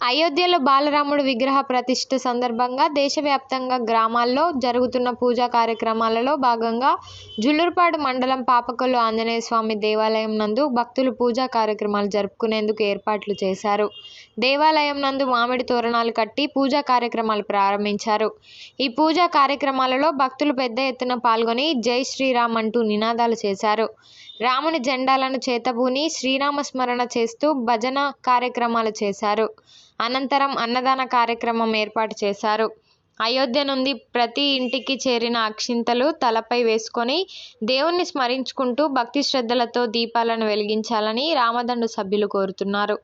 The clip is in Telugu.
అయోధ్యలో బాలరాముడు విగ్రహ ప్రతిష్ఠ సందర్భంగా దేశవ్యాప్తంగా గ్రామాల్లో జరుగుతున్న పూజా కార్యక్రమాలలో భాగంగా జుల్లూరుపాడు మండలం పాపకొల్లు ఆంజనేయస్వామి దేవాలయం నందు భక్తులు పూజా కార్యక్రమాలు జరుపుకునేందుకు ఏర్పాట్లు చేశారు. దేవాలయం నందు మామిడి తోరణాలు కట్టి పూజా కార్యక్రమాలు ప్రారంభించారు. ఈ పూజా కార్యక్రమాలలో భక్తులు పెద్ద ఎత్తున పాల్గొని జై శ్రీరామ్ అంటూ నినాదాలు చేశారు. రాముని జెండాలను చేతబూని శ్రీనామస్మరణ చేస్తూ భజన కార్యక్రమాలు చేశారు. అనంతరం అన్నదాన కార్యక్రమం ఏర్పాటు చేశారు. అయోధ్య నుండి ప్రతి ఇంటికి చేరిన అక్షింతలు తలపై వేసుకొని దేవుణ్ణి స్మరించుకుంటూ భక్తి శ్రద్ధలతో దీపాలను వెలిగించాలని రామదండు సభ్యులు కోరుతున్నారు.